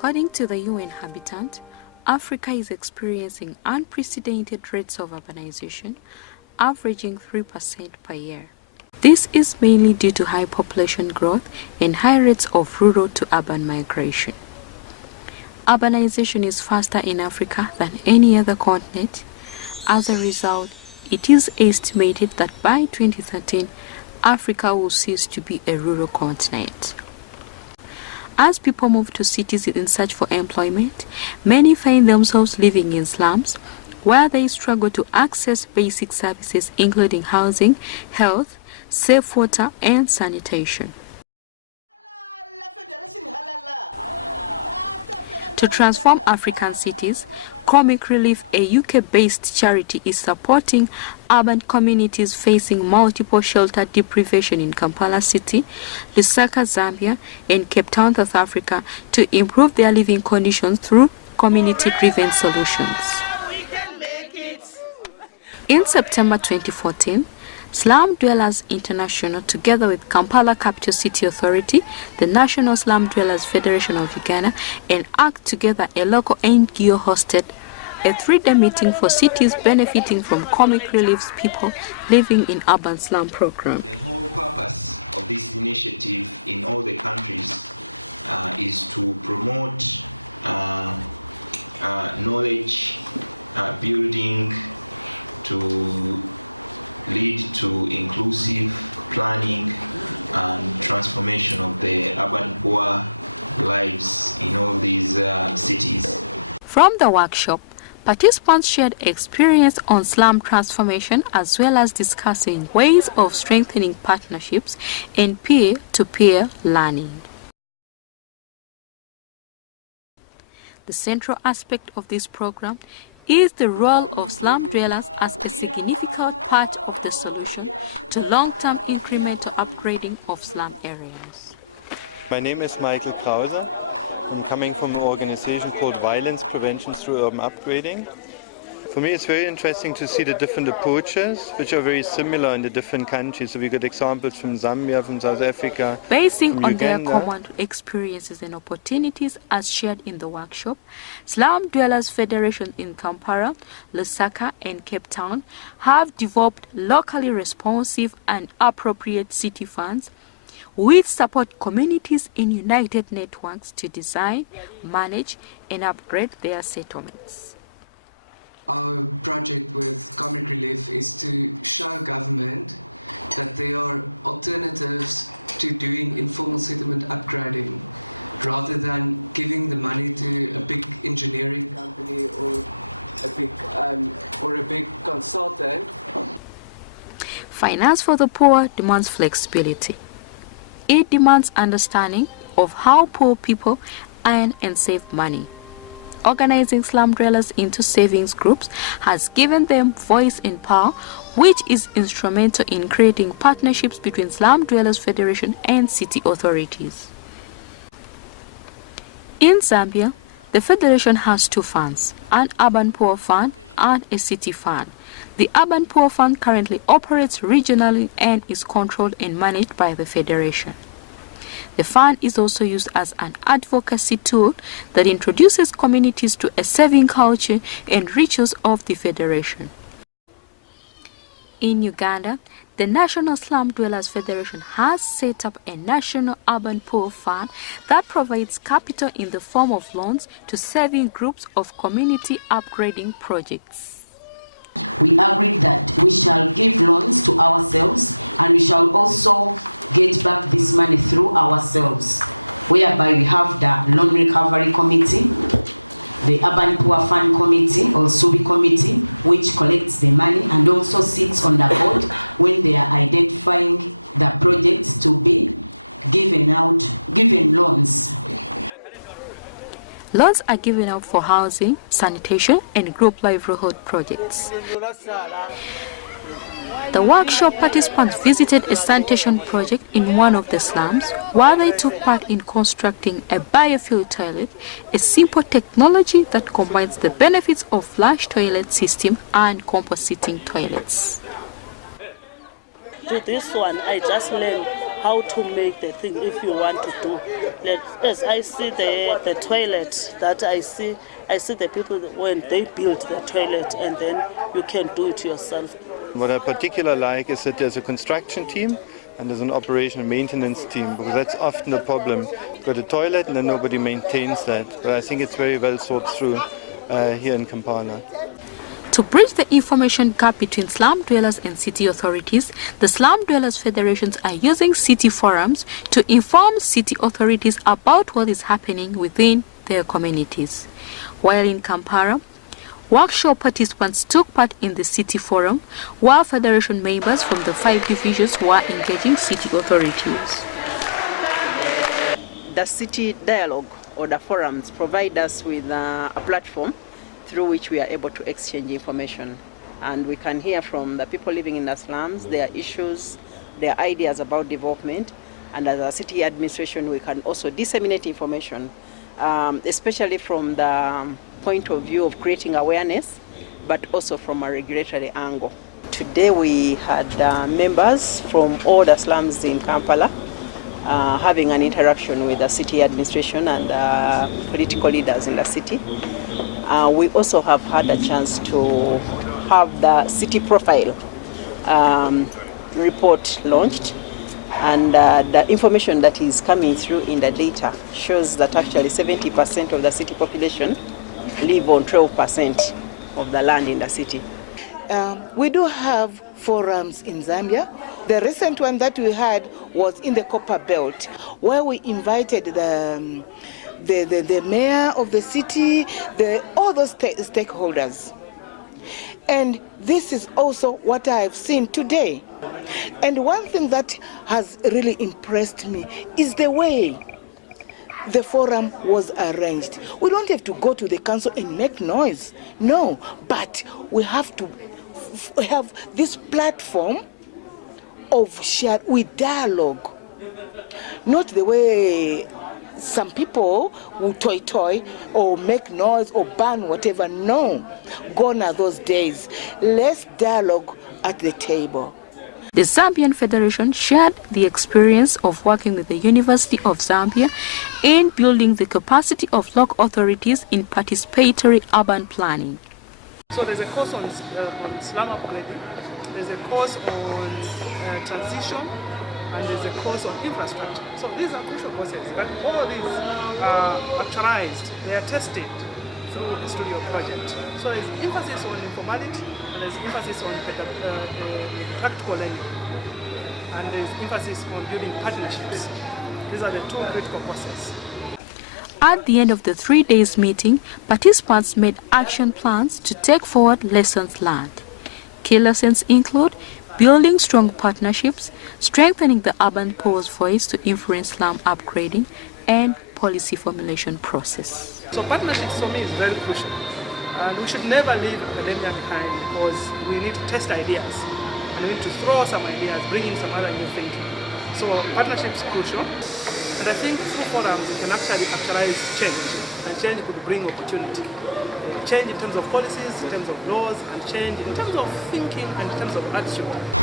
According to the UN Habitat, Africa is experiencing unprecedented rates of urbanization, averaging 3% per year. This is mainly due to high population growth and high rates of rural to urban migration. Urbanization is faster in Africa than any other continent. As a result, it is estimated that by 2013, Africa will cease to be a rural continent. As people move to cities in search for employment, many find themselves living in slums, where they struggle to access basic services including housing, health, safe water, and sanitation. To transform African cities, Comic Relief, a UK-based charity, is supporting urban communities facing multiple shelter deprivation in Kampala City, Lusaka, Zambia, and Cape Town, South Africa, to improve their living conditions through community-driven solutions. In September 2014, Slum Dwellers International, together with Kampala Capital City Authority, the National Slum Dwellers Federation of Uganda, and ACTogether, a local NGO, hosted a 3-day meeting for cities benefiting from Comic Relief's people living in Urban Slum Programme. From the workshop, participants shared experience on slum transformation as well as discussing ways of strengthening partnerships and peer-to-peer learning. The central aspect of this program is the role of slum dwellers as a significant part of the solution to long-term incremental upgrading of slum areas. My name is Michael Krause. I'm coming from an organization called Violence Prevention Through Urban Upgrading. For me, it's very interesting to see the different approaches, which are very similar in the different countries. So we got examples from Zambia, from South Africa, basing from on Uganda. their common experiences and opportunities as shared in the workshop. Slum Dwellers Federation in Kampala, Lusaka, and Cape Town have developed locally responsive and appropriate city funds which support communities in united networks to design, manage, and upgrade their settlements. Finance for the poor demands flexibility. It demands understanding of how poor people earn and save money. Organizing slum dwellers into savings groups has given them voice and power, which is instrumental in creating partnerships between Slum Dwellers Federation and city authorities. In Zambia, the Federation has 2 funds, an Urban Poor Fund and a City Fund. The Urban Poor Fund currently operates regionally and is controlled and managed by the Federation. The fund is also used as an advocacy tool that introduces communities to a saving culture and rituals of the Federation. In Uganda, the National Slum Dwellers Federation has set up a National Urban Poor Fund that provides capital in the form of loans to saving groups of community upgrading projects. Loans are given out for housing, sanitation, and group livelihood projects. The workshop participants visited a sanitation project in one of the slums, where they took part in constructing a biofuel toilet, a simple technology that combines the benefits of flush toilet system and compositing toilets. To this one, I just learned how to make the thing if you want to do. As I see the toilet that I see the people when they build the toilet, and then you can do it yourself. What I particularly like is that there's a construction team and there's an operation and maintenance team, because that's often the problem. You've got a toilet and then nobody maintains that. But I think it's very well thought through here in Kampala. To bridge the information gap between slum dwellers and city authorities, the Slum Dwellers Federations are using city forums to inform city authorities about what is happening within their communities. While in Kampala, workshop participants took part in the city forum, while Federation members from the 5 divisions were engaging city authorities. The city dialogue or the forums provide us with a platform through which we are able to exchange information, and we can hear from the people living in the slums, their issues, their ideas about development, and as a city administration we can also disseminate information, especially from the point of view of creating awareness, but also from a regulatory angle. Today we had members from all the slums in Kampala having an interaction with the city administration and political leaders in the city. We also have had a chance to have the city profile report launched, and the information that is coming through in the data shows that actually 70% of the city population live on 12% of the land in the city. We do have forums in Zambia. The recent one that we had was in the Copper Belt, where we invited the mayor of the city, all those stakeholders. And this is also what I've seen today. And one thing that has really impressed me is the way the forum was arranged. We don't have to go to the council and make noise, no, but we have to have this platform of shared with dialogue, not the way some people will toy or make noise or ban whatever. No, gone are those days. Let's dialogue at the table. The Zambian Federation shared the experience of working with the University of Zambia in building the capacity of local authorities in participatory urban planning. So there's a course on slum upgrading, there's a course on transition, and there's a course on infrastructure. So these are crucial courses, but all these are actualized, they are tested through the studio project. So there's emphasis on informality, and there's emphasis on practical learning, and there's emphasis on building partnerships. These are the 2 critical courses. At the end of the 3 days meeting, participants made action plans to take forward lessons learned. Key lessons include building strong partnerships, strengthening the urban poor's voice to influence slum upgrading, and policy formulation process. So partnerships for me is very crucial, and we should never leave academia behind, because we need to test ideas and we need to throw some ideas, bring in some other new thinking. So partnerships is crucial, and I think through forums we can actually actualize change, and change could bring opportunity. Change in terms of policies, in terms of laws, and change in terms of thinking and in terms of attitude.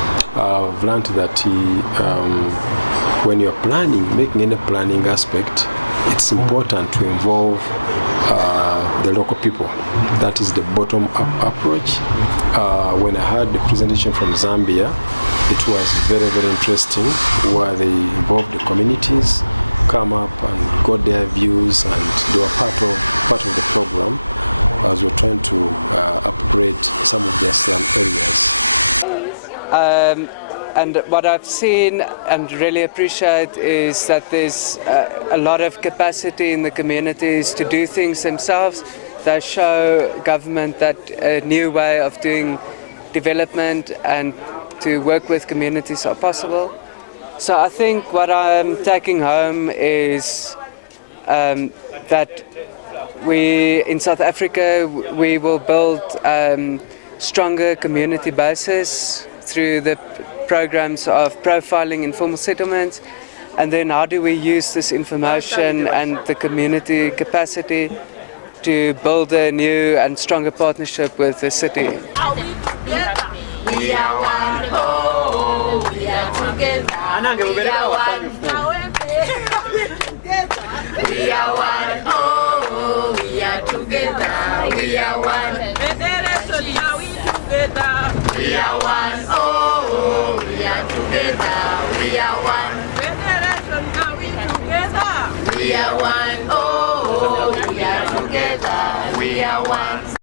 And what I've seen and really appreciate is that there's a lot of capacity in the communities to do things themselves. They show government that a new way of doing development and to work with communities are possible. So I think what I'm taking home is that we in South Africa we will build stronger community bases through the programs of profiling informal settlements, and then how do we use this information and the community capacity to build a new and stronger partnership with the city. We are one, oh, we are together. We are one, oh, we are together. We are one. Federation, now we together. We are one, oh, we are together. We are one. Federation, now we together. We are one.